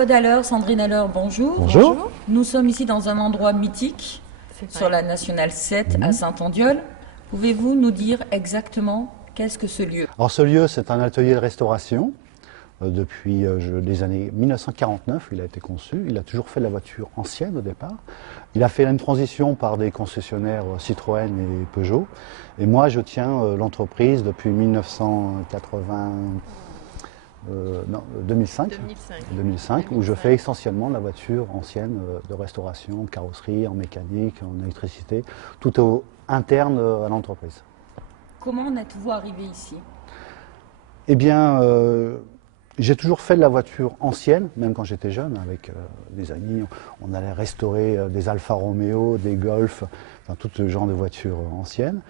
Claude Haller, Sandrine Haller, bonjour. Bonjour. Nous sommes ici dans un endroit mythique, sur la Nationale 7 à Saint-Andiol. Pouvez-vous nous dire exactement qu'est-ce que ce lieu? Alors ce lieu, c'est un atelier de restauration. Depuis les années 1949, il a été conçu. Il a toujours fait de la voiture ancienne au départ. Il a fait une transition par des concessionnaires Citroën et Peugeot. Et moi, je tiens l'entreprise depuis 2005, où je fais essentiellement de la voiture ancienne de restauration, de carrosserie, en mécanique, en électricité, tout interne à l'entreprise. Comment en êtes-vous arrivé ici? Eh bien, j'ai toujours fait de la voiture ancienne, même quand j'étais jeune, avec des amis. On allait restaurer des Alfa Romeo, des Golf, enfin, tout ce genre de voitures anciennes.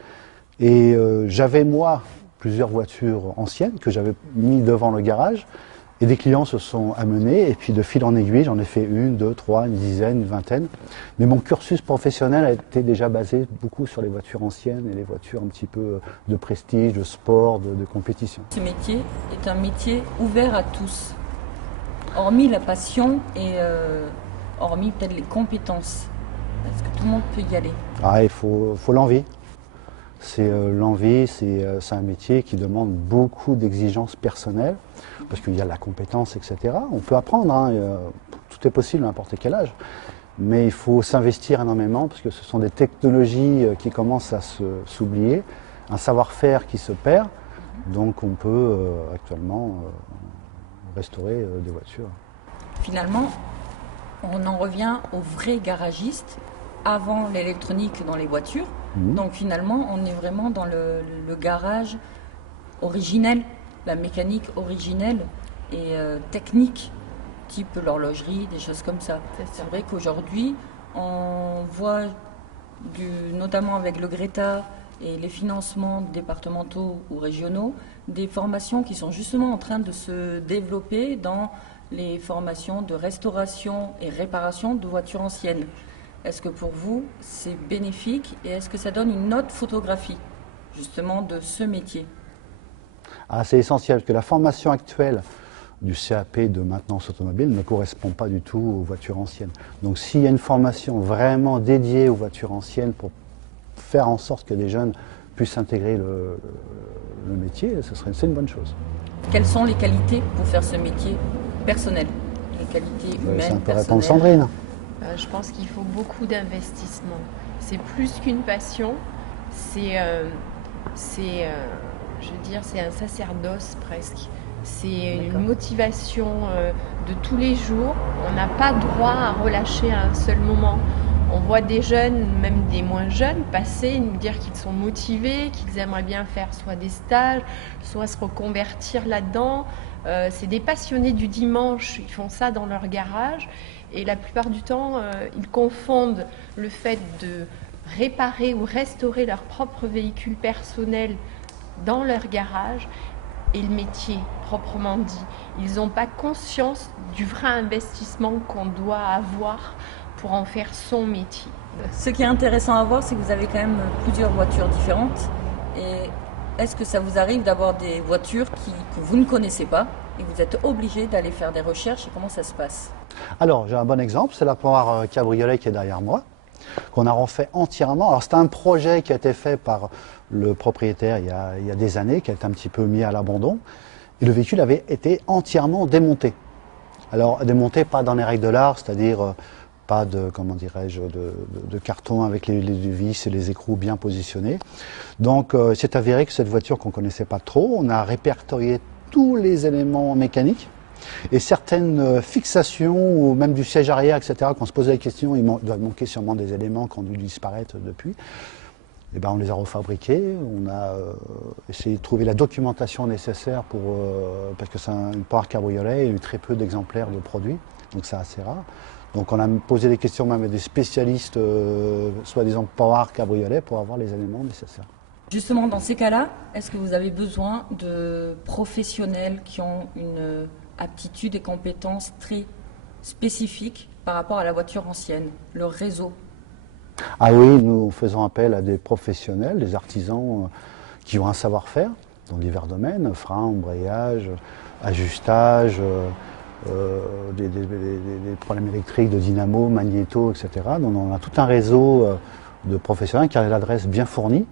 Et j'avais, moi, plusieurs voitures anciennes que j'avais mis devant le garage. Et des clients se sont amenés, et puis de fil en aiguille, j'en ai fait une, deux, trois, une dizaine, une vingtaine. Mais mon cursus professionnel a été déjà basé beaucoup sur les voitures anciennes et les voitures un petit peu de prestige, de sport, de compétition. Ce métier est un métier ouvert à tous, hormis la passion et hormis peut-être les compétences. Est-ce que tout le monde peut y aller? Ah, il faut l'envie. C'est l'envie, c'est un métier qui demande beaucoup d'exigences personnelles, parce qu'il y a la compétence, etc. On peut apprendre, hein, tout est possible à n'importe quel âge, mais il faut s'investir énormément, parce que ce sont des technologies qui commencent à s'oublier, un savoir-faire qui se perd, donc on peut actuellement restaurer des voitures. Finalement, on en revient aux vrais garagistes avant l'électronique dans les voitures. Donc finalement, on est vraiment dans le garage originel, la mécanique originelle et technique, type l'horlogerie, des choses comme ça. C'est vrai qu'aujourd'hui, on voit, notamment avec le Greta et les financements départementaux ou régionaux, des formations qui sont justement en train de se développer dans les formations de restauration et réparation de voitures anciennes. Est-ce que pour vous, c'est bénéfique et est-ce que ça donne une autre photographie, justement, de ce métier? Ah, c'est essentiel, parce que la formation actuelle du CAP de maintenance automobile ne correspond pas du tout aux voitures anciennes. Donc s'il y a une formation vraiment dédiée aux voitures anciennes pour faire en sorte que des jeunes puissent intégrer le métier, c'est une bonne chose. Quelles sont les qualités pour faire ce métier personnel? Les qualités humaines, ça peut personnelles. répondre Sandrine. Je pense qu'il faut beaucoup d'investissement. C'est plus qu'une passion, c'est un sacerdoce presque. C'est une motivation de tous les jours. On n'a pas droit à relâcher à un seul moment. On voit des jeunes, même des moins jeunes, passer, nous dire qu'ils sont motivés, qu'ils aimeraient bien faire soit des stages, soit se reconvertir là-dedans. C'est des passionnés du dimanche, ils font ça dans leur garage. Et la plupart du temps, ils confondent le fait de réparer ou restaurer leur propre véhicule personnel dans leur garage et le métier proprement dit. Ils n'ont pas conscience du vrai investissement qu'on doit avoir pour en faire son métier. Ce qui est intéressant à voir, c'est que vous avez quand même plusieurs voitures différentes. Et est-ce que ça vous arrive d'avoir des voitures que vous ne connaissez pas et que vous êtes obligé d'aller faire des recherches et comment ça se passe? Alors, j'ai un bon exemple, c'est la Power Cabriolet qui est derrière moi, qu'on a refait entièrement. Alors, c'était un projet qui a été fait par le propriétaire il y a des années, qui a été un petit peu mis à l'abandon, et le véhicule avait été entièrement démonté. Alors, démonté pas dans les règles de l'art, c'est-à-dire pas de, comment dirais-je, de carton avec les vis et les écrous bien positionnés. Donc, c'est avéré que cette voiture qu'on ne connaissait pas trop, on a répertorié tous les éléments mécaniques, et certaines fixations, ou même du siège arrière, etc., quand on se posait la question, il doit manquer sûrement des éléments qui ont dû disparaître depuis. Et ben, on les a refabriqués, on a essayé de trouver la documentation nécessaire parce que c'est une Power Cabriolet, il y a eu très peu d'exemplaires de produits, donc c'est assez rare. Donc on a posé des questions même à des spécialistes, soi-disant Power Cabriolet, pour avoir les éléments nécessaires. Justement, dans ces cas-là, est-ce que vous avez besoin de professionnels qui ont une aptitude et compétences très spécifiques par rapport à la voiture ancienne, le réseau? Ah oui, nous faisons appel à des professionnels, des artisans qui ont un savoir-faire dans divers domaines, frein, embrayage, ajustage, des problèmes électriques, de dynamo, magnéto, etc. Donc on a tout un réseau de professionnels qui a l'adresse bien fournie.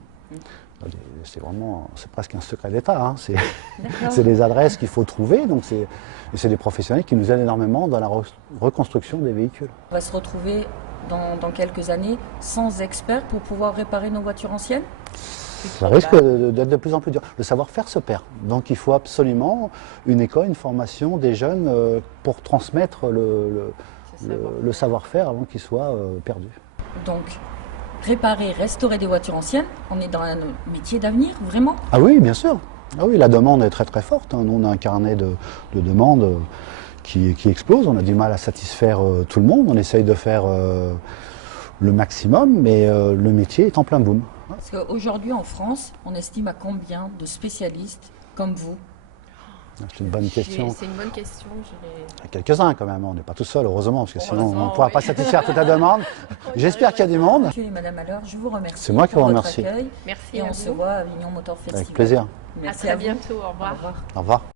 C'est presque un secret d'État, hein. C'est des adresses qu'il faut trouver, donc c'est des professionnels qui nous aident énormément dans la reconstruction des véhicules. On va se retrouver dans quelques années sans experts pour pouvoir réparer nos voitures anciennes? Ça risque d'être de plus en plus dur. Le savoir-faire se perd, donc il faut absolument une école, une formation des jeunes pour transmettre le savoir-faire avant qu'il soit perdu. Donc, réparer, restaurer des voitures anciennes, on est dans un métier d'avenir, vraiment? Ah oui, bien sûr. Ah oui, la demande est très très forte, hein. Nous, on a un carnet de demandes qui explose. On a du mal à satisfaire tout le monde. On essaye de faire le maximum, mais le métier est en plein boom. Parce qu'aujourd'hui, en France, on estime à combien de spécialistes comme vous? C'est une bonne question. C'est une bonne question. Il y a quelques-uns quand même, on n'est pas tout seul, heureusement, parce que sinon on ne pourra pas satisfaire toute la demande. J'espère qu'il y a du monde. Monsieur et Madame Haller, je vous remercie. C'est moi qui vous pour remercie. votre accueil. Merci Et à on vous. se voit à Avignon Motor Festival. Avec plaisir. Merci à à très vous. bientôt. Au revoir. Au revoir. Au revoir.